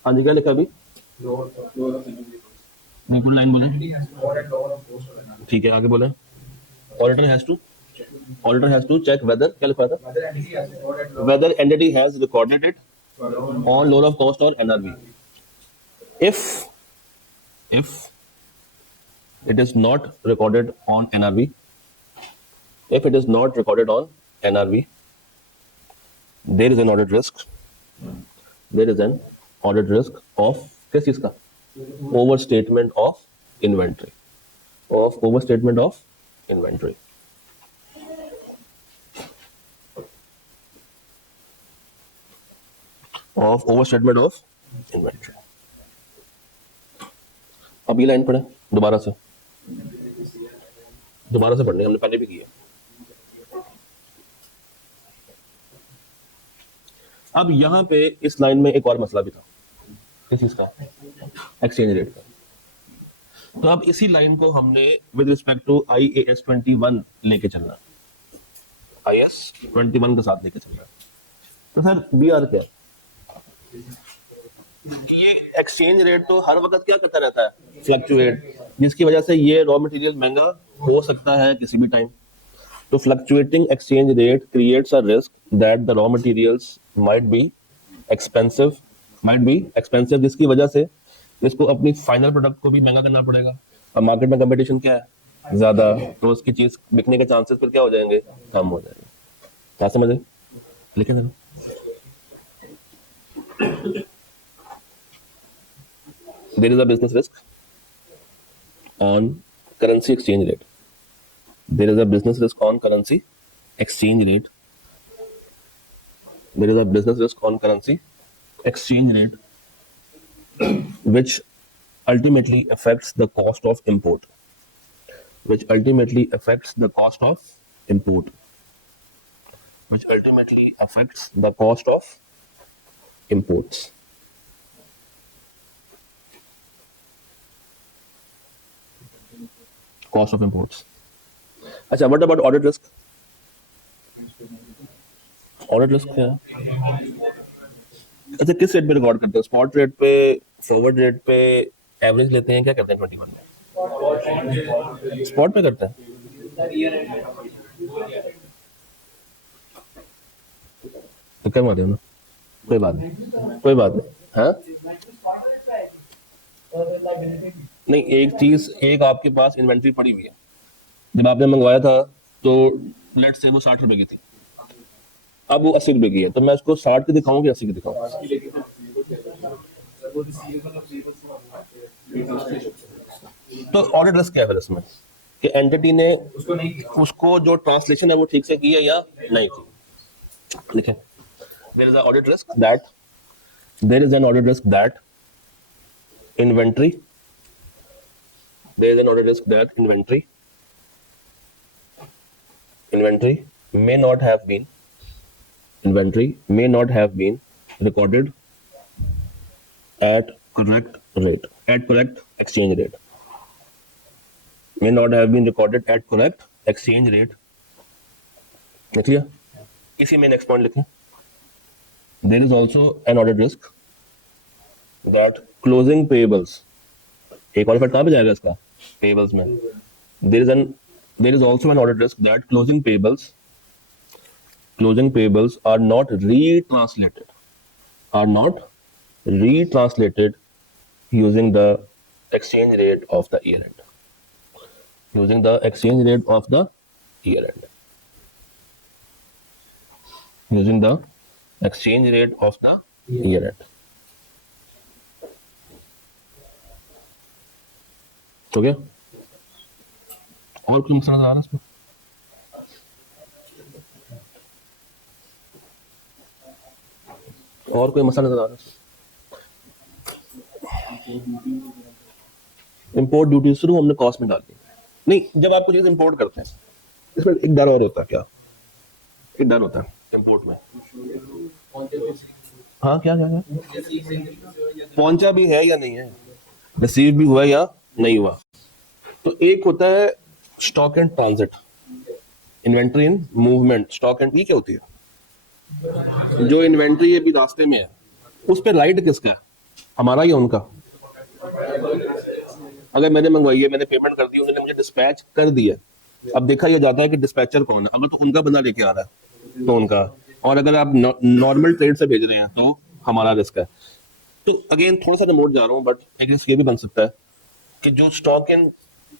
हाँ जी, क्या लिखा अभी? बिल्कुल लाइन बोले. ठीक है, आगे बोले. Auditor has to, auditor has to check whether, क्या लिखा था? Whether entity has recorded it on lower of cost or NRV. If it is not recorded on NRV, if it is not recorded on NRV, there is an audit risk. There is an audit risk of किस चीज का? Overstatement of inventory. Of overstatement of inventory. Of overstatement of inventory. अब ये लाइन पढ़े दोबारा से पढ़नी, हमने पहले भी की है. अब यहाँ पे इस लाइन में एक और मसला भी था, किस चीज का? एक्सचेंज रेट का. तो अब इसी लाइन को हमने विद रिस्पेक्ट टू IAS 21 लेके चलना, IAS 21 के साथ लेके चलना. तो सर BR क्या है? ये एक्सचेंज रेट तो हर वक्त क्या करता रहता है? फ्लक्चुएट, जिसकी वजह से ये रॉ मटेरियल महंगा हो सकता है किसी भी टाइम. तो fluctuating exchange rate creates a risk that the raw materials might be expensive, जिसकी वजह से इसको अपनी फाइनल प्रोडक्ट को भी महंगा करना पड़ेगा. अब मार्केट में कंपटीशन क्या है? ज्यादा, तो उसकी चीज बिकने के चांसेस फिर क्या हो जाएंगे? कम हो जाएंगे. क्या समझ रहे? लेकिन there is a business risk on currency exchange rate. There is a business risk on currency exchange rate. There is a business risk on currency exchange rate, which ultimately affects the cost of import. Which ultimately affects the cost of import. Which ultimately affects the cost of imports. Cost of imports. अच्छा, what about audit risk? Audit risk क्या है? अच्छा, किस रेट पे रिकॉर्ड करते हैं? स्पॉट रेट पे, फॉरवर्ड रेट पे, एवरेज लेते हैं, क्या करते हैं 21 में? स्पॉट पे करते हैं. तो क्या बात है ना, कोई बात नहीं. हाँ नहीं, एक आपके पास इन्वेंट्री पड़ी हुई है, जब आपने मंगवाया था तो लेट से वो 60 रुपए की थी, अब वो 80 रुपए की है, तो मैं उसको 60 की दिखाऊं कि 80 की दिखाऊं? तो ऑडिट रिस्क क्या है फिर इसमें? कि एंटिटी ने उसको जो ट्रांसलेशन है वो ठीक से की है या नहीं की. लिखे, there is an audit risk that inventory may not have been recorded at correct exchange rate. May not have been recorded at correct exchange rate. Clear? इसी में नेक्स्ट पॉइंट लिखें. There is also an audit risk that closing payables, एक और कहाँ पे जाएगा इसका? Payables में. There is also an audit risk that closing payables are not retranslated using the exchange rate of the year end. Using the exchange rate of the year end. Using the exchange rate of the year end. हो गया? और कोई मसला नजर आ रहा है इसमें? और कोई मसला नजर आ रहा है? इंपोर्ट ड्यूटी शुरू हमने कॉस्ट में डाल दी। नहीं, जब आपको चीज इंपोर्ट करते हैं इसमें एक डर और होता है। क्या एक डर होता है इंपोर्ट में? हाँ, क्या क्या क्या पहुंचा भी है या नहीं है, रिसीव भी हुआ या नहीं हुआ। तो एक होता है stock and transit, inventory in movement. Stock and, ये क्या होती है? जो इन्वेंट्री अभी रास्ते में है उस पर राइट किसका है, हमारा या उनका? अगर मैंने मंगवाई है, मैंने पेमेंट कर दी, उन्होंने मुझे डिस्पैच कर दिया, अब देखा यह जाता है कि डिस्पैचर कौन है। अगर तो उनका बंदा लेके आ रहा है तो उनका, और अगर आप नॉर्मल ट्रेड से भेज रहे हैं तो हमारा रिस्क है। तो अगेन थोड़ा सा रिमोट जा रहा हूँ, बट एक रिस्क ये भी बन सकता है कि जो स्टॉक इन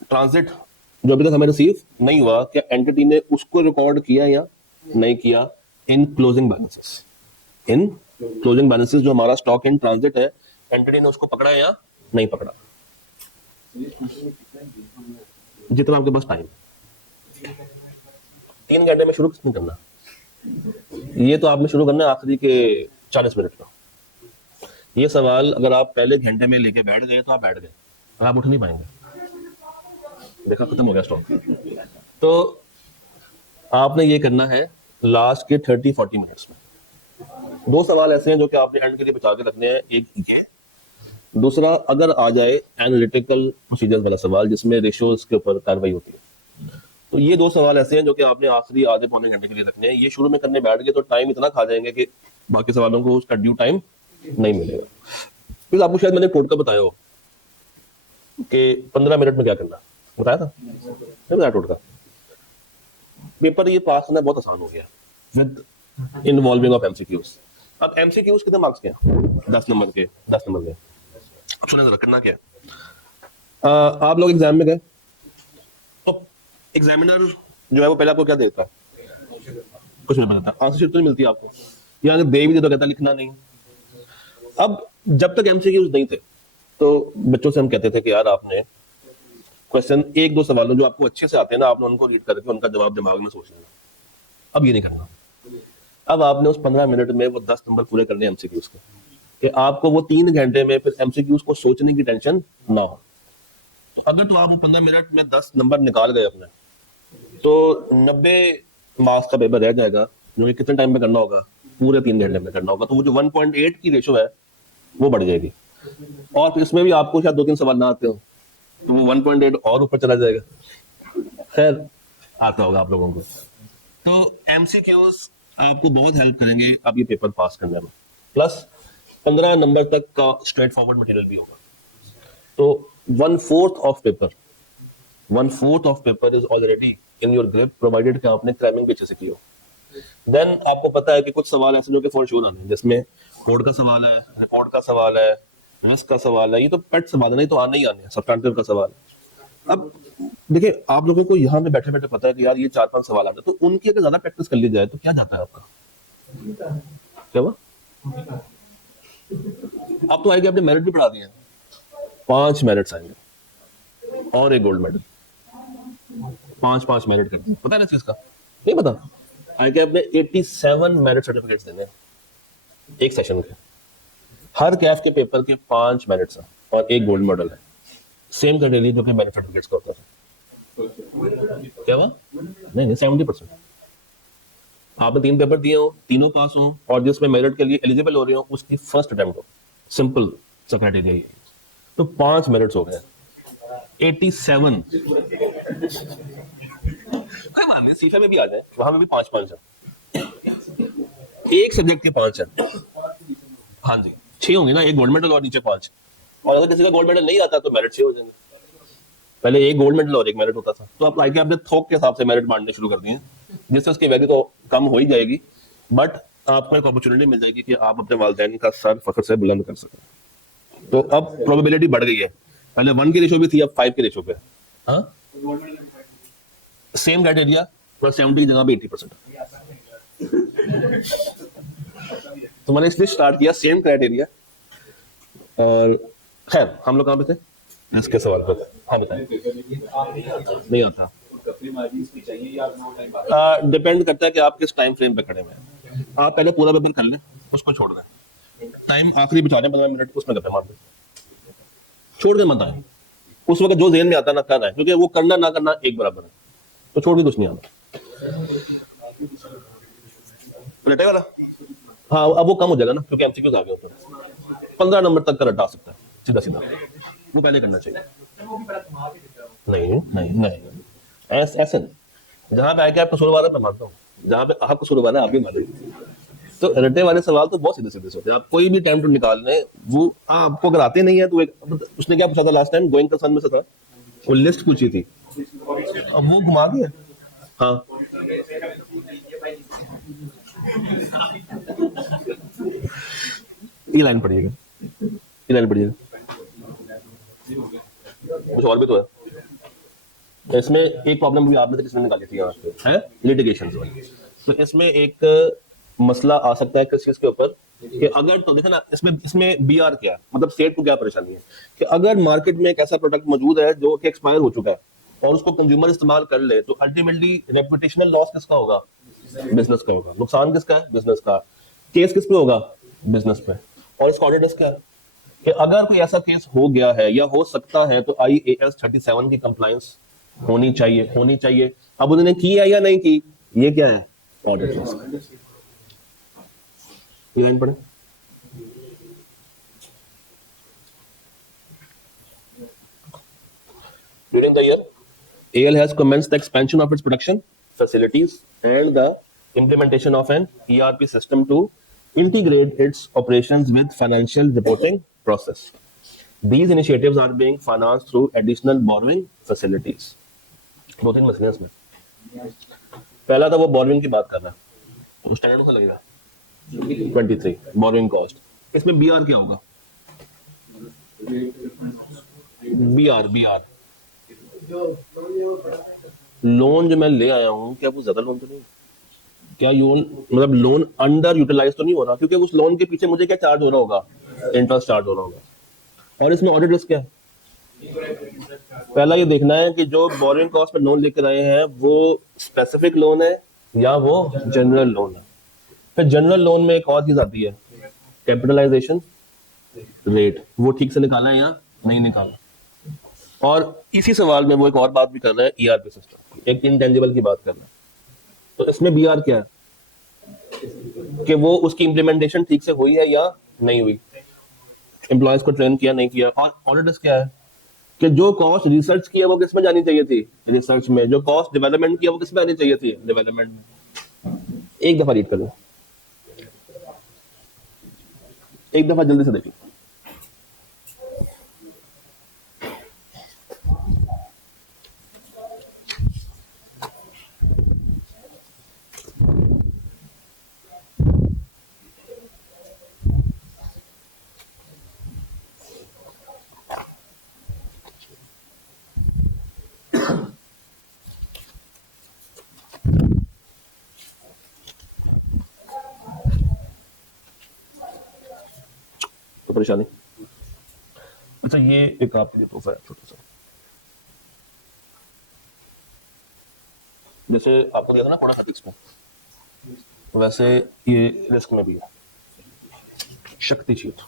ट्रांजिट जो अभी तक हमें रिसीव नहीं हुआ, क्या एंटिटी ने उसको रिकॉर्ड किया या नहीं किया इन क्लोजिंग बैलेंसेस। इन क्लोजिंग बैलेंसेस जो हमारा स्टॉक इन ट्रांजिट है, एंटिटी ने उसको पकड़ा या नहीं पकड़ा। जितना आपके पास टाइम, 3 घंटे में शुरू किसने करना, ये तो आपने शुरू करना है आखिरी के 40 मिनट का। ये सवाल अगर आप पहले घंटे में लेके बैठ गए तो आप बैठ गए, आप उठ नहीं पाएंगे। देखा, खत्म हो गया स्टॉक। तो आपने ये करना है लास्ट के 30-40 मिनट्स में। 2 सवाल ऐसे हैं जो कि आपने एंड के लिए बचा के रखने हैं। एक ये, दूसरा अगर आ जाए एनालिटिकल प्रोसीजर्स वाला सवाल जिसमें रेशियोज के ऊपर कार्रवाई होती है, तो ये 2 सवाल ऐसे हैं जो कि आपने आखिरी आधे पौने घंटे के लिए रखने हैं। ये शुरू में करने बैठ गए तो टाइम इतना खा जाएंगे कि बाकी सवालों को उसका ड्यू टाइम नहीं मिलेगा। फिर आपको शायद मैंने कोड का बताया हो कि 15 मिनट में क्या करना, बताया था नहीं बताया कोड का? पेपर ये पास करना बहुत आसान हो गया विद इन्वॉल्विंग ऑफ एमसीक्यूज। अब एमसीक्यूज कितने मार्क्स के हैं? 10 नंबर के। 10 नंबर के। अब सुनिए जरा, करना क्या है। आप लोग एग्जाम में गए तो एग्जामिनर जो है वो पहले आपको क्या देता है? कुछ नहीं बताता, आंसर शीट तो नहीं मिलती आपको, या अगर दे भी दे तो कहता लिखना नहीं। अब जब तक एमसीक्यूज नहीं थे तो बच्चों से हम कहते थे कि यार आपने क्वेश्चन 1-2 सवालों जो आपको अच्छे से आते हैं ना, आपने उनको रीड करके उनका जवाब दिमाग में सोच लेना। अब ये नहीं करना। अब आपने उस 15 मिनट में वो 10 नंबर पूरे करने एमसीक्यूज के, कि आपको वो 3 घंटे में फिर एमसीक्यूज को सोचने की टेंशन ना हो। तो अगर तो आप वो 15 मिनट में 10 नंबर निकाल गए अपने, तो 90 मार्क्स का पेपर रह जाएगा, जो कि कितने टाइम में करना होगा? पूरे 3 घंटे में करना होगा। तो वो जो 1.8 की रेशो है वो बढ़ जाएगी, और फिर इसमें भी आपको शायद 2-3 सवाल ना आते हो तो वो 1.8 और ऊपर चला जाएगा। खैर, आता होगा आप लोगों को। तो एमसीक्यूज आपको बहुत हेल्प करेंगे अब ये पेपर पास करने में, प्लस 15 नंबर तक का स्ट्रेट फॉरवर्ड मटेरियल भी होगा। तो 1/4 of paper is already in your grip, provided कि आपने क्रैमिंग भी अच्छे से की हो। देन आपको पता है कि कुछ सवाल ऐसे जो कि फॉर श्योर आने हैं, जिसमें कोड का सवाल है, रिपोर्ट का सवाल है, रिस्क का सवाल है। ये तो पेट सवाल है, नहीं तो आने ही आने हैं। सब्सटैंटिव का सवाल है। अब देखिए, आप लोगों को यहाँ पे बैठे बैठे पता है कि यार ये 4-5 सवाल आते हैं, तो उनकी अगर ज्यादा प्रैक्टिस कर ली जाए तो क्या जाता है आपका? क्या हुआ? आप तो आएंगे, आपने मेरिट भी बढ़ा दिए हैं, 5 मेरिट्स आएंगे और एक गोल्ड मेडल। 5-5 मेरिट कर दिए, पता है ना चीज का? नहीं पता? आएंगे आपने 87 मेरिट सर्टिफिकेट्स देने हैं एक सेशन के। हर कैफ के पेपर के 5 मेरिट्स हैं और एक गोल्ड मेडल है, सेम कैटेगरी जो कि मेरिट सर्टिफिकेट्स का होता है। क्या हुआ? नहीं 70%। आपने 3 पेपर दिए हो, तीनों पास हो, और जिसमें मेरिट के लिए एलिजिबल हो रहे हो उसकी फर्स्ट अटेम्प्ट हो, सिंपल सा क्राइटेरिया, तो 5 मेरिट्स हो गए। 87। कोई बात नहीं, सीफा में भी आ जाए, वहां में भी 5-5 है, एक सब्जेक्ट के 5 है। हाँ जी, 6 होंगे ना, एक गोल्ड मेडल और नीचे 5। और अगर किसी का गोल्ड मेडल नहीं आता तो मेरिट 6 हो जाएंगे। पहले एक गोल्ड मेडल और एक मेरिट होता था, तो अब आगे आपने थोक के हिसाब से मेरिट बांटने शुरू कर दिए, जिससे उसकी वैल्यू तो कम हो ही जाएगी, बट आपको एक अपॉर्चुनिटी मिल जाएगी कि आप अपने वालिदैन का सर फख्र से बुलंद कर सकें। तो अब प्रोबेबिलिटी बढ़ गई है। पहले 1 की रेशो भी थी, अब 5 की रेशो पे। हाँ, सेम क्राइटेरिया पर 70 की जगह पे 80%। तो मैंने इसलिए स्टार्ट किया सेम क्राइटेरिया। और खैर हम लोग कहाँ पे थे, इसके सवाल पर। हाँ बताएं। नहीं आता, डिपेंड करता है कि आप किस टाइम फ्रेम पे खड़े हुए हैं। आप पहले पूरा पेपर कर लें, उसको छोड़ दें, टाइम आखिरी बचा लें 15 मिनट, उसमें गप्पे मार दें, छोड़ के मत आए। उस वक्त जो जेल में आता ना कर रहा है, क्योंकि वो करना ना करना एक बराबर है, तो छोड़ के कुछ नहीं आता। रटे वाला, हाँ अब वो कम हो जाएगा ना, क्योंकि एमसीक्यूज आ गए ऊपर। 15 नंबर तक का रटा सकता है सीधा सीधा, वो पहले करना चाहिए। नहीं नहीं नहीं, ऐसे नहीं। जहां पे आके आप कसूरवार है मैं मानता हूँ, जहां पे आप कसूरवार है आप भी माने। तो रटे वाले सवाल तो बहुत सीधे सीधे होते हैं, आप कोई भी टाइम टू निकाल लें, वो आपको अगर आते नहीं है तो उसने क्या पूछा था लास्ट टाइम, गोइंग कंसर्न में से था, वो लिस्ट पूछी थी, अब वो घुमा दिया। हाँ ये लाइन पढ़िएगा, ये लाइन पढ़िएगा, कुछ और भी तो है इसमें। एक प्रॉब्लम भी आपने किसने निकाली थी यहाँ पे है, लिटिगेशन। तो इसमें एक मसला आ सकता है किस चीज के ऊपर, कि अगर तो देखो ना, इसमें इसमें बी आर क्या मतलब, सेट को क्या परेशानी है कि अगर मार्केट में एक ऐसा प्रोडक्ट मौजूद है जो कि एक्सपायर हो चुका है और उसको कंज्यूमर इस्तेमाल कर ले, तो अल्टीमेटली रेपुटेशनल लॉस किसका होगा, बिजनेस का होगा। नुकसान किसका है, बिजनेस का। केस किस पे होगा, बिजनेस पे। और इसका ऑडिट क्या है कि अगर कोई ऐसा केस हो गया है या हो सकता है, तो IAS 37 की कंप्लायंस होनी चाहिए, होनी चाहिए। अब उन्होंने की है या नहीं की, ये क्या है, ऑडिट रिस्क। लाइन पढ़े, during the year AL has commenced the expansion of its production facilities and the implementation of an ERP system to integrate its operations with financial reporting process. These initiatives are being financed through additional borrowing facilities. दो तीन मसले हैं इसमें। पहला था वो बोरिंग की बात कर रहा है, तो स्टैंडर्ड से लगेगा 23 बोरिंग कॉस्ट। इसमें बीआर क्या होगा, बीआर बीआर लोन जो मैं ले आया हूँ, क्या वो ज्यादा लोन तो नहीं, क्या लोन मतलब लोन अंडर यूटिलाइज तो नहीं हो रहा, क्योंकि उस लोन के पीछे मुझे क्या चार्ज हो रहा होगा, इंटरेस्ट चार्ज हो रहा होगा। और इसमें ऑडिट रिस्क क्या है, पहला ये देखना है कि जो बोरिंग कॉस्ट पर लोन लेकर आए हैं वो स्पेसिफिक लोन है या वो जनरल लोन है। फिर जनरल लोन में एक और चीज आती है, कैपिटलाइजेशन रेट, वो ठीक से निकाला है या नहीं निकाला। और इसी सवाल में वो एक और बात भी कर रहा है, ERP सिस्टम, एक इंटेंजिबल की बात कर रहा है। तो इसमें BR क्या है कि वो उसकी इंप्लीमेंटेशन ठीक से हुई है या नहीं हुई, एम्प्लॉयज को ट्रेन किया नहीं किया। और ऑडिटर्स क्या है कि जो कॉस्ट रिसर्च की है वो किसमें जानी चाहिए थी, रिसर्च में। जो कॉस्ट डेवलपमेंट की है वो किसमें आनी चाहिए थी, डेवलपमेंट में। एक दफा रीड कर लो, एक दफा जल्दी से देखिए। परेशानी, अच्छा ये एक आपके लिए तोहफा है छोटा सा, जैसे आपको दिया था ना कोड़ा हदीस में, वैसे ये रिस्क में भी है, शक्ति शीट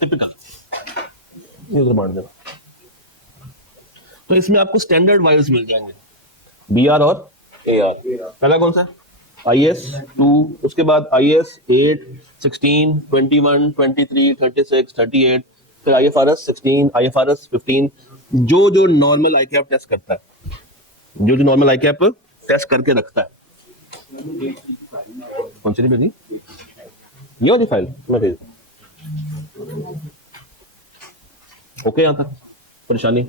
टिपिकल, ये उधर बांट देना। तो इसमें आपको स्टैंडर्ड वाइज मिल जाएंगे, BR और AR। पहला कौन सा, IS 2, उसके बाद IS 8, 16, 21, 23, 36, 38, फिर IFRS 16, IFRS 15। जो जो नॉर्मल ICAP टेस्ट करता है, जो जो नॉर्मल ICAP टेस्ट करके रखता है। कौन सी भेजी, ये वाली फाइल मैं भेज, ओके यहाँ तक परेशानी।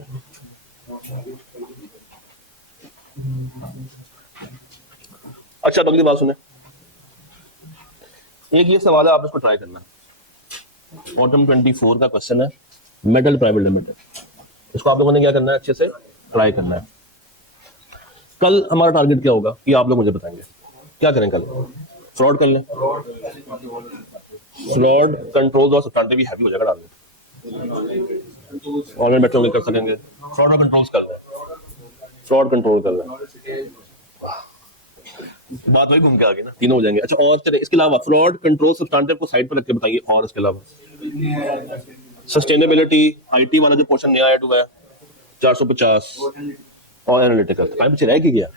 अच्छा अब अगली बात सुने, एक ये सवाल है, आप इसको ट्राई करना। ऑटम 24 का क्वेश्चन है, मेटल प्राइवेट लिमिटेड। इसको आप लोगों ने क्या करना है, अच्छे से ट्राई करना है। कल हमारा टारगेट क्या होगा ये आप लोग मुझे बताएंगे। क्या करें कल? फ्रॉड कर लें। फ्रॉड कंट्रोल और सब्सटेंटिव भी हैवी हो जाएगा टारगेट। ऑनलाइन बैठे कर सकेंगे। फ्रॉड और कंट्रोल्स कर लें, फ्रॉड कंट्रोल कर लें। बात वही घूम के आ गई ना, तीनों हो जाएंगे। अच्छा और चलिए इसके अलावा फ्रॉड कंट्रोल सब्सटेंटिव को साइड पर रख के बताइए। और इसके अलावा सस्टेनेबिलिटी, आईटी वाला जो पोर्शन नया ऐड हुआ है 450 और एनालिटिकल टाइम पीछे रह गया।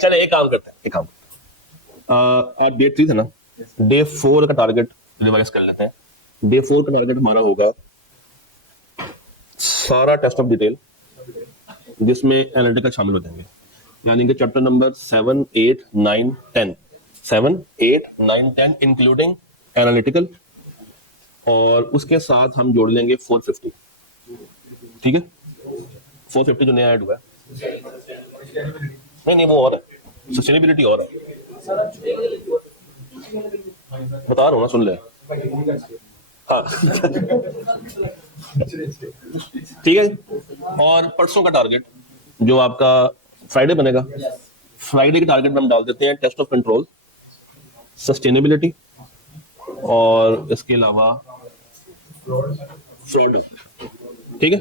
चले एक काम करते हैं, एक काम आज डे 3 था ना, डे 4 का टारगेट रिवाइज कर लेते हैं। डे 4 का टारगेट हमारा होगा सारा टेस्ट ऑफ डिटेल जिसमें एनालिटिकल शामिल हो जाएंगे, यानी कि चैप्टर नंबर 7, 8, 9, 10 7, 8, 9, 10 इंक्लूडिंग एनालिटिकल, और उसके साथ हम जोड़ लेंगे 450। ठीक है, 450 जो नया ऐड हुआ है। नहीं वो और है, सस्टेनेबिलिटी और है, बता रहा हूँ ना, सुन ले। हाँ ठीक है। और परसों का टारगेट जो आपका फ्राइडे बनेगा, फ्राइडे के टारगेट में हम डाल देते हैं टेस्ट ऑफ कंट्रोल, सस्टेनेबिलिटी और इसके अलावा फ्रॉड। ठीक है,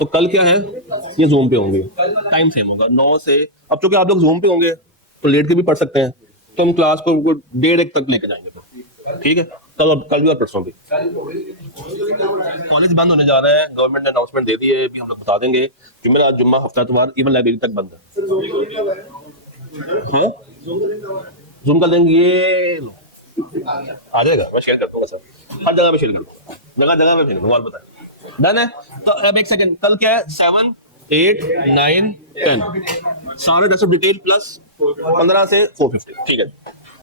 तो कल क्या है, ये जूम पे होंगे, टाइम सेम होगा 9 से। अब चूंकि आप लोग जूम पे होंगे तो लेट के भी पढ़ सकते हैं, तो हम क्लास को 1:30 तक लेके जाएंगे। ठीक है, कल भी और परसों भी। कॉलेज बंद होने जा रहा है, गवर्नमेंट ने अनाउंसमेंट दे दी है, भी हम लोग बता देंगे कि मेरा आज जुम्मा, हफ्ता इतवार, इवन लाइब्रेरी तक बंद है। जूम कर देंगे, ये आ जाएगा, मैं शेयर कर दूंगा सर, हर जगह पे शेयर कर दूंगा, जगह जगह पे शेयर करूंगा। और बताएं, डन है। तो अब एक सेकंड, कल क्या है, 7, 8, 9, 10 सारे टेस्ट ऑफ डिटेल प्लस 15 से 450। ठीक है।